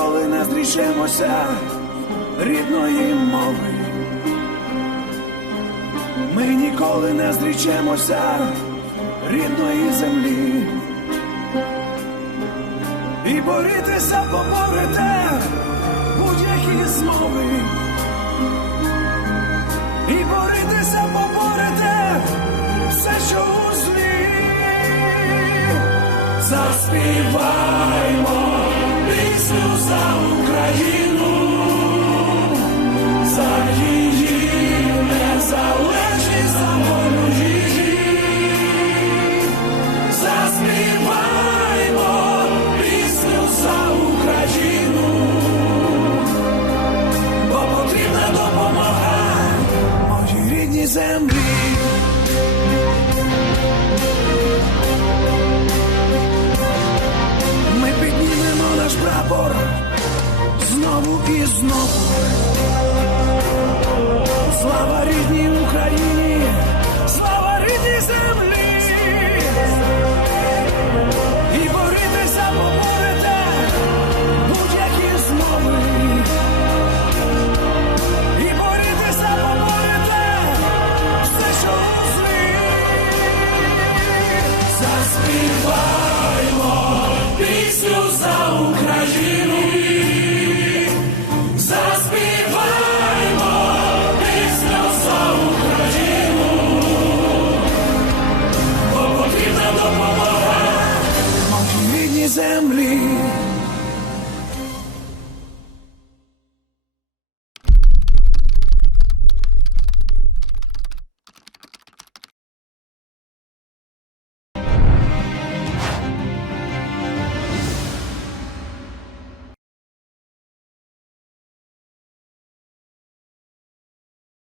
ніколи не зрішемося рідної мови. Ми ніколи не зрічемося рідної землі. І борітися поборете будь-які змови. І борітися поборете все, що у злі. Заспіваймо землі. Ми піднімемо наш прапор знову і знову. assembly.